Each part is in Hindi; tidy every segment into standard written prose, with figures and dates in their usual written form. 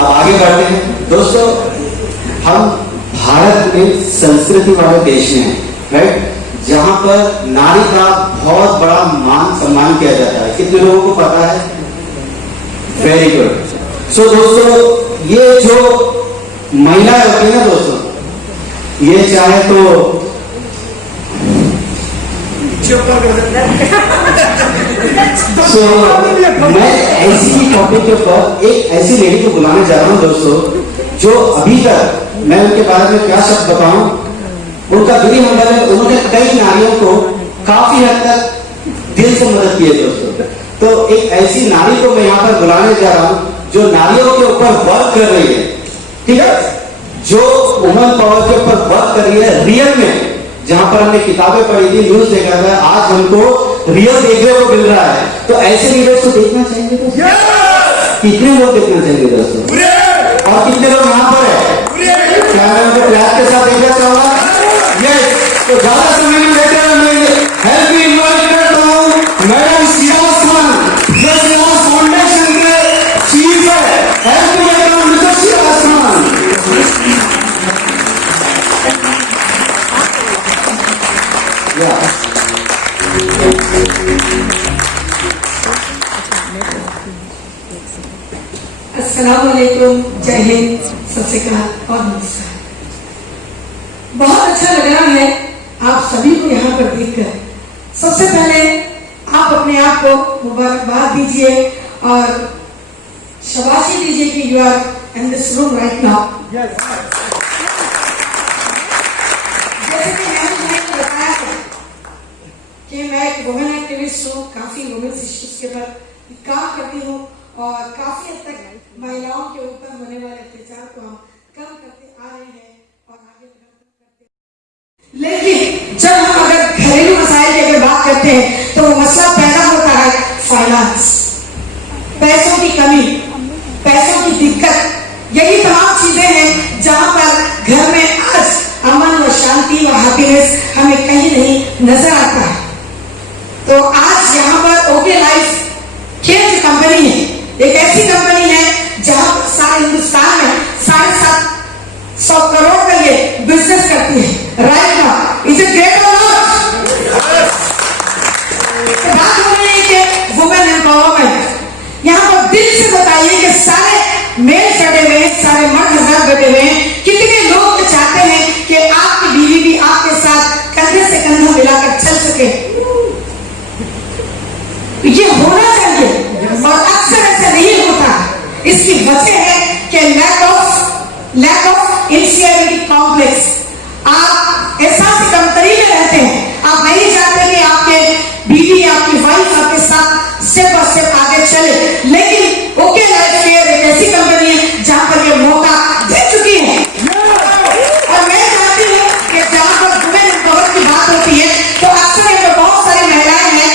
अब आगे बढ़ते हैं दोस्तों। हम भारत में संस्कृति वाले देश में हैं, राइट, जहां पर नारी का बहुत बड़ा मान सम्मान किया जाता है। कितने लोगों को पता है? Very good. सो दोस्तों, ये जो महिलाएं होती है ना दोस्तों, ये चाहे तो मैं ऐसी टॉपिक के ऊपर एक ऐसी लेडी को बुलाने जा रहा हूं दोस्तों, जो अभी तक मैं उनके बारे में क्या शब्द बताऊं, उनका गिरी मंडल है, उन्होंने कई नारियों को काफी हद तक दिल से मदद की है दोस्तों। तो एक ऐसी नारी को मैं यहाँ पर बुलाने जा रहा हूँ जो नारियों के ऊपर वर्क कर रही है, ठीक है, जो वुमन पावर के ऊपर वर्क कर रही है रियल में। जहां पर हमने किताबें पढ़ी थी, न्यूज देखा था, आज हमको रियल देखने को मिल रहा है। तो ऐसे लीडर्स को देखना चाहिए दोस्तों। कितने लोग देखना चाहिए दोस्तों, और कितने लोग यहाँ पर है? क्या मैं उनको प्यार के साथ देखना चाहूंगा? यस। तो ज्यादा समय नहीं लेते हुए मैं हेल्प भी इन्वाइट करता हूँ मैडम शिवास खान, जो शिवास फाउंडेशन के चीफ है। हेल्प भी लेता हूँ मिस्टर शिवास खान। अस्सलाम वालेकुम, जय हिंद, सत श्री अकाल और नमस्कार। बहुत अच्छा लग रहा है आप सभी को यहाँ पर देखकर। सबसे पहले आप अपने आप को मुबारकबाद दीजिए और शाबाशी दीजिए कि you are in this room right now. जैसे कि मैंने बताया कि मैं एक वुमेन एक्टिविस्ट हूँ, काफी वुमेन्स इश्यूज के पर काम करती हूँ और काफी हद तक महिलाओं के ऊपर होने वाले अत्याचार को हम कम करते आ रहे हैं और आगे करते हैं। लेकिन जब हम अगर घरेलू मसाइल की अगर बात करते हैं तो वो मसला पैदा होता है फाइनेंस, पैसों की कमी, पैसों की दिक्कत। यही तमाम चीजें हैं जहां पर घर में आज अमन व शांति व हैप्पीनेस हमें कहीं नहीं नजर आता है। तो आज यहाँ पर ओके लाइफ केयर जो कंपनी है, एक ऐसी कंपनी है जहां सारे हिंदुस्तान में 750 करोड़ का ये बिजनेस करती है right now. Is it great और नॉट? बात हो रही है कि वुमेन एम्पावरमेंट। यहाँ पर दिल से बताइए कि सारे मेल बैठे हुए हैं, सारे मर्द हजरात बैठे हुए हैं, कितने लोग चाहते हैं कि आपकी बीवी भी आपके साथ कंधे से कंधा मिलाकर चल सके? ये होना चाहिए और अक्सर ऐसा नहीं होता। इसकी वजह है कि लैक ऑफ इंफीरियरिटी कॉम्प्लेक्स। आप एहसास कमतरी में रहते हैं, आप नहीं चाहते कि आपके बीवी आपकी वाइफ आपके साथ स्टेप बाय स्टेप आगे चले। लेकिन ओके लाइफ केयर एक ऐसी कंपनी है जहां पर ये मौका दे चुकी है। और मैं चाहती हूँ कि जहां पर वुमेन एम्पावर की बात होती है तो अक्सर यहाँ पर बहुत सारी महिलाएं हैं,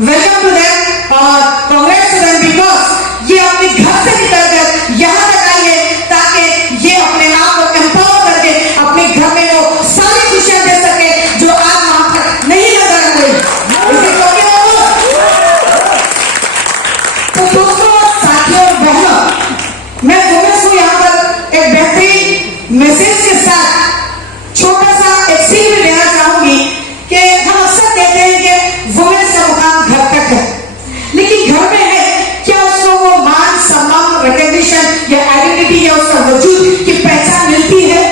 वेलकम टू देम और कांग्रेस टू देम, बिकॉज ये अपने घर से निकलकर यहाँ तक आई है ताकि ये अपने आप को एम्पावर करके अपने घर में वो सारी खुशियां दे सके जो आज वहां पर नहीं नजर आ रही। तो दोस्तों, साथियों और बहनों, मैं वुमेन्स को यहाँ पर एक बेहतरीन मैसेज के साथ छोटा सा एक सीन भी देना चाहूंगी कि हम अक्सर कहते हैं कि वुमेन्स का मुकाम घर तक है, लेकिन घर में है क्या उसको वो मान सम्मान रिकॉग्निशन या आइडेंटिटी या उसका वजूद की पहचान मिलती है?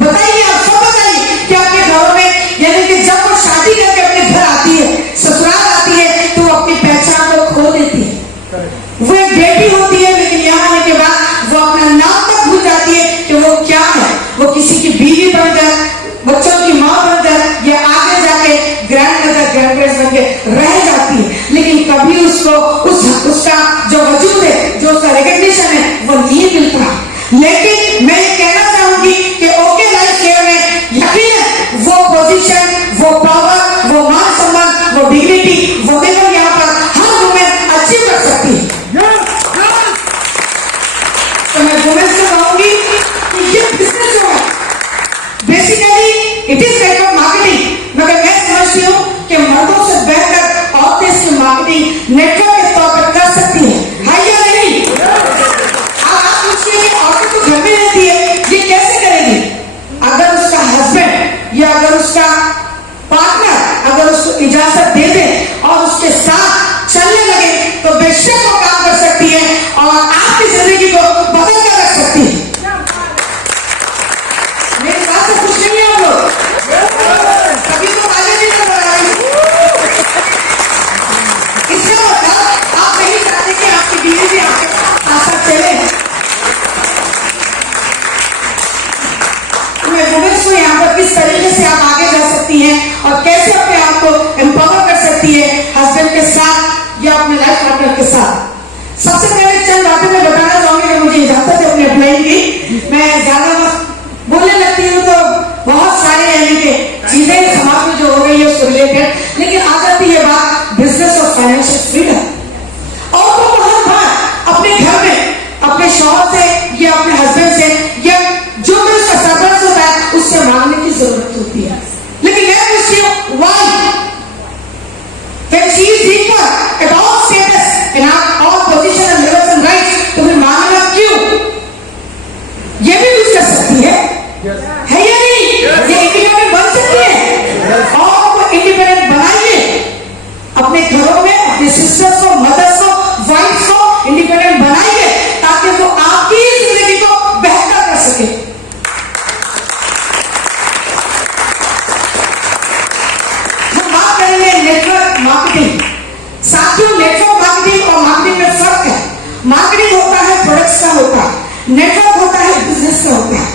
बताइए, आप सब बताइए कि आपके घरों में, यानी कि जब वो शादी करके अपने घर आती है, ससुराल आती है, तो वो अपनी पहचान को खो देती है। वो एक बेटी होती है, लेकिन यहाँ आने के बाद वो अपना नाम तक भूल जाती है कि वो क्या है। वो किसी की बीवी बनकर, बच्चों की माँ बनकर या आगे जाके ग्रैंड मदर ग्रैंड पेरेंट्स बनकर रह जाती है, लेकिन कभी उसको उसका जो वजूद है, जो उसका रिकॉग्निशन है, वो नहीं मिलता। लेकिन मैं ये कहना चाहूंगी कि ओके लाइफ केयर में यकीनन वो पोजीशन, वो पावर, वो मान सम्मान, वो डिग्निटी, वो लेवल यहाँ पर हर वुमेन अचीव कर सकती है। तो मैं वुमेन से कहूंगी कि ये बिजनेस जो है basically it is kind of marketing, मगर मैं समझती हूँ कि मर्दों से बेहतर औरतें इसकी मार्केटिंग नेटवर्क के तौर पर कर सकती है या नहीं? आप अपने घरों में अपने सिस्टर्स को, मदर्स को, वाइफ्स को इंडिपेंडेंट बनाइए ताकि वो आपकी जिंदगी को बेहतर कर सके। हम बात करेंगे नेटवर्क मार्केटिंग। साथियों, नेटवर्क मार्केटिंग और मार्केटिंग में फर्क है। मार्केटिंग होता है प्रोडक्ट्स का होता है, नेटवर्क होता है बिजनेस का होता है।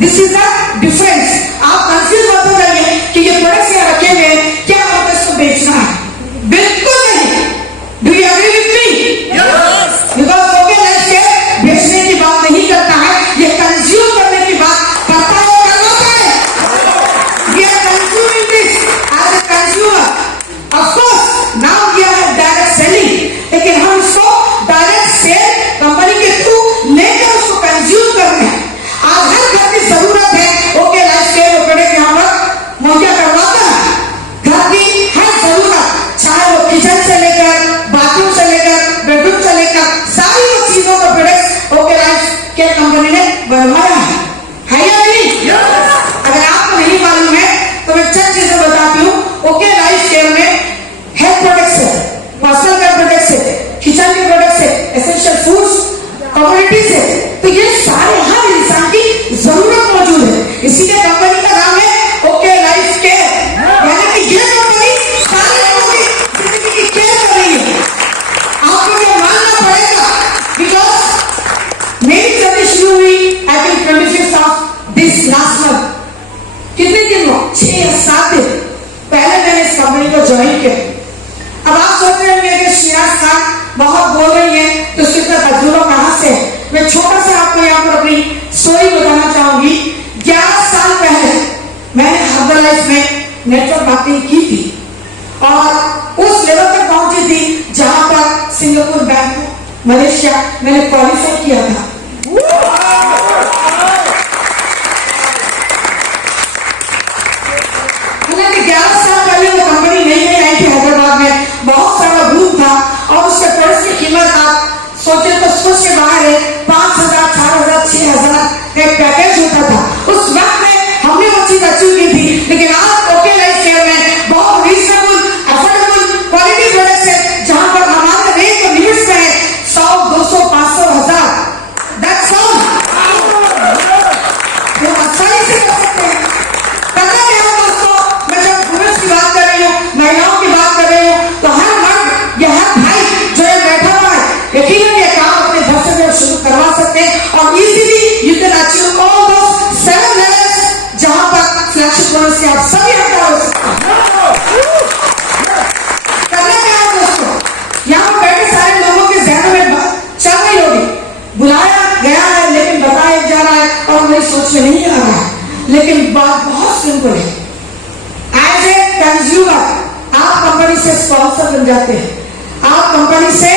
This is the difference. आप कंफ्यूज मत हो जाइए कि ये प्रोडक्ट्स यहाँ रखे हुए हैं, क्या आपको इसको बेचना है? बिल्कुल नहीं। Do you agree with me? Yes. Because OK Life के बेचने की बात नहीं करता है, ये कंज्यूम करने की बात करता है, करवाता है। We are consuming this as a consumer. Of course now we are direct selling, लेकिन हम इसको डायरेक्ट सेल कंपनी के थ्रू लेकर उसको कंज्यूम करते हैं। आज हर घर की जरूरत है ओके लाइफ के प्रोडक्ट यहाँ पर मुहैया करवाता है। घर की हर जरूरत, चाहे वो किचन से लेकर बाथरूम से लेकर बेडरूम से लेकर सारी वो चीजों का प्रोडक्ट ओके लाइफ के कंपनी ने बनवाया है या नहीं? अगर आपको नहीं मालूम है तो मैं चंद चीजें बताती हूँ। ओके लाइफ केयर में हेल्थ प्रोडक्ट्स है, पर्सनल केयर प्रोडक्ट्स है, किचन के प्रोडक्ट्स है, एसेंशियल फूड्स, कमोडिटीज है। तो ये सारे हर इंसान की जरूरत मौजूद है, इसीलिए कंपनी का नाम है ओके लाइफ केयर। यानी कि ये कंपनी सारे लोगों की जिंदगी की केयर कर रही है। आपको ये मानना पड़ेगा, बिकॉज मेरी जर्नी शुरू हुई I think 25th of this last month. कितने दिन हुआ? 6 या 7 दिन पहले मैंने इस कंपनी को ज्वाइन किया। अब आप सोच रहे होंगे कि श्रेयास खान बहुत बोल रही है तो उसके इतना तजुर्बा कहां से? मैं छोटा सा आपको यहाँ पर अपनी स्टोरी बताना चाहूंगी। 11 साल पहले मैंने हर्बलाइफ में नेटवर्क मार्केटिंग की थी और उस लेवल तक पहुंची थी जहां पर सिंगापुर बैंक, मलेशिया मैंने क्वालिफाई किया था। हालांकि 11 साल पहले वो कंपनी नई आई थी हैदराबाद में, बहुत सारा बूम था और उसके प्रोडक्ट्स की कीमत आप सोचे तो सोच के बाहर है। 5,000, 4,000, 6,000 एक पैकेज होता था। उस वक्त में हमने वो चीज अचीव की थी, लेकिन आज ओके लाइफ केयर में बहुत रीजनेबल, अफोर्डेबल क्वालिटी प्रोडक्ट्स है जहां पर हमारे रेंज और लिमिट्स में है 100, 200, 500, 1000। That's all. वो आसानी से कर सकते हैं। करना क्या है दोस्तों? मैं जब वुमेन्स की बात कर रही हूँ, महिलाओं की बात कर रही हूँ, तो हर मर्द या हर भाई जो ये बैठा हुआ है, यकीनन ये काम अपने घर से शुरू करवा सकते हैं और easily you can achieve all those 7 levels जहां पर फ्लैगशिप प्रोडक्ट्स के आप सभी हटा हो सकते हैं। करना क्या है दोस्तों? यहाँ पर बैठे सारे लोगों के ज़हनों में चल रही होगी, बुलाया गया है लेकिन बताया जा रहा है और मेरी सोच में नहीं आ रहा है। लेकिन बात बहुत सिंपल है। एज ए कंज्यूमर आप कंपनी से स्पॉन्सर बन जाते हैं। आप कंपनी से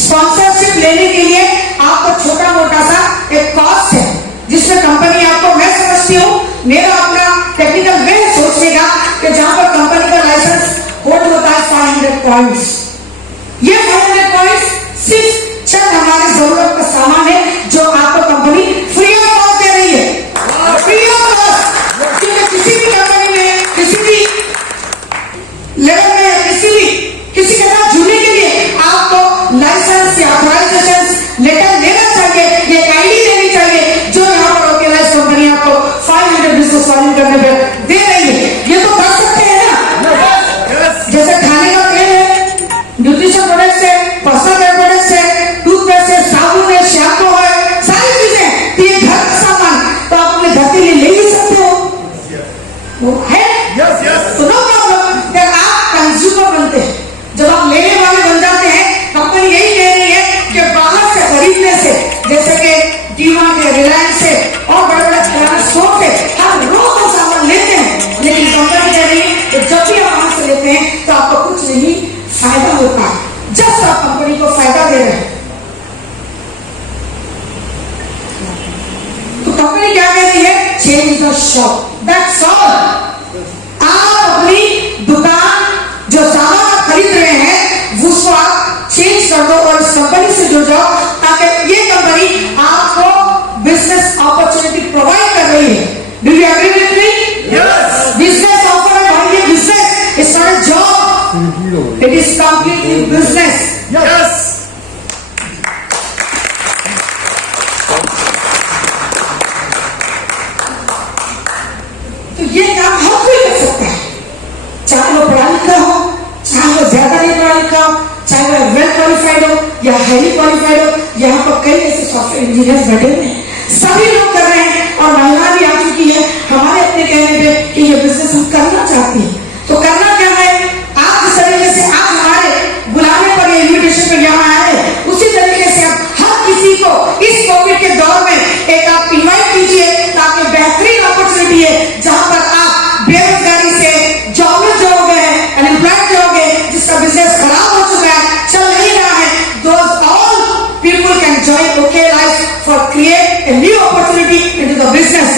स्पॉन्सरशिप लेने के लिए आपको छोटा मोटा सा एक कॉस्ट है जिसमें कंपनी आपको, मैं समझती हूँ, मेरा अपना टेक्निकल वे सोचेगा कि जहां पर कंपनी का लाइसेंस होल्ड होता है 500 पॉइंट्स। ये 500 पॉइंट्स सिर्फ चंद हमारे जरूरत का सामान है जो आपको कंपनी फ्री ऑफ कॉस्ट दे रही है। फ्री ऑफ कॉस्ट, क्योंकि किसी भी कंपनी में, किसी भी लेवल में, किसी के साथ जुड़ने के लिए आपको लाइसेंस या ऑथराइजेशन लेटर लेना चाहिए, ये आईडी देनी चाहिए जो यहाँ पर ओके लाइफ कंपनी आपको 500 बिजनेस वार्निंग करने पर दे रही है। ये तो कर सकते हैं ना? जैसे खाने का तेल है, न्यूट्रिशन प्रोडक्ट्स है, पर्सनल केयर प्रोडक्ट्स है, टूथपेस्ट है, साबुन है, शैम्पू है, सारी चीजें, तो ये घर का सामान तो आप अपने घर के लिए ले ही सकते हो, वो है। तो नो प्रॉब्लम। आप कंज्यूमर बनते हैं, जब आप लेने वाले बन जाते हैं, कंपनी यही कह रही है कि बाहर से खरीदने से, जैसे कि डीमार्ट है, रिलायंस है और बड़े बड़े किराना स्टोर से हम रोज का सामान लेते हैं, लेकिन कंपनी कह रही है कि जब भी आप वहां से लेते हैं तो आपको कुछ नहीं फायदा होता है, जस्ट आप कंपनी को फायदा दे रहे हैं। तो कंपनी क्या कह रही है? Change the shop, that's all. आप अपनी दुकान जो सामान आप खरीद रहे हैं उसको आप चेंज कर दो और इस कंपनी से जुड़ जाओ ताकि ये कंपनी आपको बिजनेस अपॉर्चुनिटी प्रोवाइड कर रही है। Do you agree with me? Yes. Business offer है भाई, ये business, it's not a job. It is completely business. Yes. तो ये काम हर कोई कर सकता है, चाहे वो पढ़ा लिखा हो, चाहे वो ज्यादा नहीं पढ़ा लिखा हो, चाहे वो वेल क्वालिफाइड हो या हाईली क्वालिफाइड हो। यहाँ पर कई ऐसे सॉफ्टवेयर इंजीनियर्स बैठे हुए हैं, सभी लोग कर रहे हैं और महिला भी आ चुकी है हमारे अपने कहने पे कि ये बिजनेस हम करना चाहती है। तो करना क्या है, आप जिस तरीके से आज हमारे बुलाने पर इन्विटेशन पर यहाँ आए हैं, उसी तरीके से आप हर किसी को इस कोविड के दौर में एक आप इन्वाइट कीजिए, ताकि बेहतरीन अपॉर्चुनिटी है जहां पर आप बेरोजगारी से जॉबलेस जो हो गए, अनएम्प्लॉयड जो हो गए, जिसका बिजनेस खराब हो चुका है, चल नहीं रहा है, those all people can join OK Life for create a new opportunity into the business.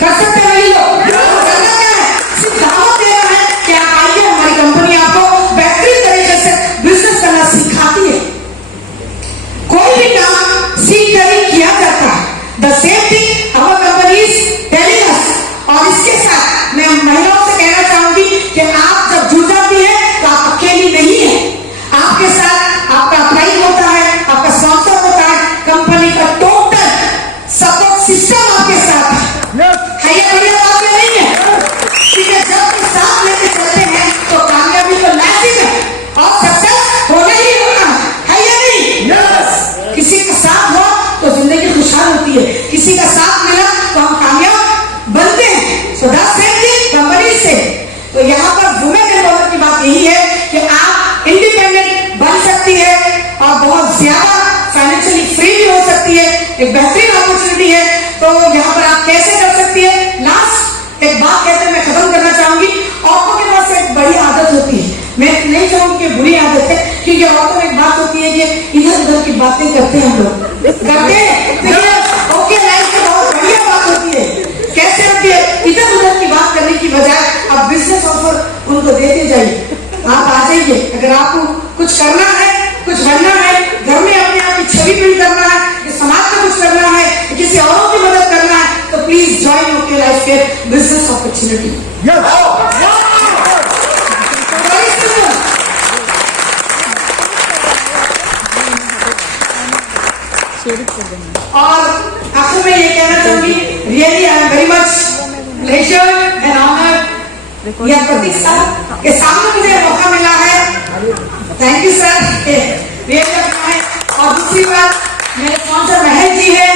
कर सकते हैं वही लोग। करना क्या है, सिर्फ दावत देना है कि आप आइए, हमारी कंपनी आपको बेहतरीन तरीके से बिजनेस करना सिखाती है। कोई भी काम सीख कर ही किया जाता है। The same thing our company is telling us। और इसके साथ मैं महिलाओं से कहना चाहूंगी कि आप जब जुड़ जाती है तो आप अकेली नहीं है, आपके साथ आपका प्राइड होता है, आपका स्पॉन्सर होता है, कंपनी का टोटल सपोर्ट सिस्टम आपके साथ है। ये बढ़िया बात नहीं है, ठीक है। जब हम साथ लेके चलते हैं तो कामयाबी तो लाजिम है और सक्सेस होना ही होना है या नहीं? Yes. किसी का साथ हो तो जिंदगी खुशहाल होती है, किसी का साथ मिला तो हम कामयाब बनते हैं। So that's same thing company से। तो यहाँ पर वुमेन एम्पावरमेंट की बात यही है कि आप इंडिपेंडेंट बन सकती है और बहुत ज्यादा फाइनेंशियली फ्री भी हो सकती है, एक बेहतरीन अपॉर्चुनिटी है। तो यहाँ पर आप कैसे कर सकती है, लास्ट एक बात कहते हैं मैं खत्म करना चाहूंगी। औरतों के पास एक बड़ी आदत होती है, मैं नहीं चाहूंगी कि बुरी आदत है, क्योंकि औरतों में एक बात होती है कि इधर उधर की बातें करते हैं हम लोग, करते हैं। ओके लाइफ की बहुत बढ़िया बात होती है, कैसे होती है, इधर उधर की बात करने की बजाय आप बिजनेस ऑफर उनको देते जाइए। आप आ जाइए, अगर आपको कुछ करना है, कुछ बनना है, घर में अपने आप की छवि बिल्ड करना है, समाज में कुछ करना है, किसी औरों की मदद करना है, तो प्लीज ज्वाइन ओके लाइफ के बिजनेस अपॉर्चुनिटी। और आखिर में ये कहना चाहूंगी, really I am very much pleasure and honour यह प्रतीक साहब के सामने मुझे मौका मिला है। थैंक यू सर, रियली है। और दूसरी बात, मेरे स्पॉन्सर महल जी है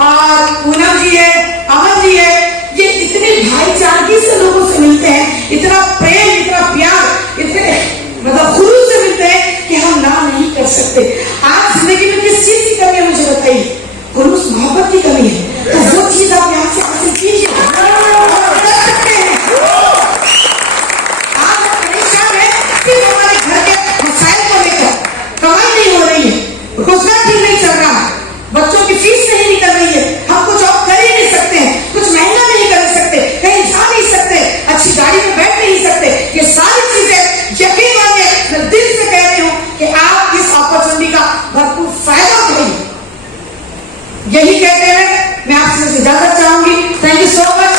और पूनम जी है, अमन जी है, ये इतने भाईचारगी से लोगों से मिलते हैं, इतना प्रेम, इतना प्यार, इतने मतलब खुलूस से मिलते हैं कि हम ना नहीं कर सकते। आज जिंदगी में किस चीज की कमी है मुझे बताइए, खुलूस मोहब्बत की कमी है, तो वो चीज आप यहाँ से हासिल कीजिए, कर सकते हैं। आज हम परेशान हैं सिर्फ हमारे घर के मसाइल को लेकर, कमाई नहीं हो रही है, रोजगार ठीक नहीं चल रहा है, बच्चों की फीस नहीं निकल रही है, हम कुछ और कर ही नहीं सकते हैं, कुछ महंगा नहीं कर सकते, कहीं जा नहीं सकते, अच्छी गाड़ी में बैठ नहीं सकते। ये सारी चीजें यकीन मानिए, मैं दिल से कहती हूँ कि आप इस अपॉर्चुनिटी का भरपूर फायदा उठाइए। यही कहते हैं मैं आपसे इजाजत चाहूंगी। Thank you so much.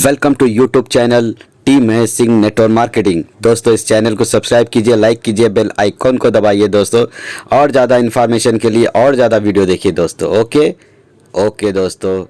Welcome to YouTube channel team है सिंह नेटवर्क मार्केटिंग। दोस्तों इस चैनल को सब्सक्राइब कीजिए, लाइक कीजिए, बेल आइकॉन को दबाइए दोस्तों, और ज़्यादा इन्फॉर्मेशन के लिए और ज़्यादा वीडियो देखिए दोस्तों। ओके दोस्तों।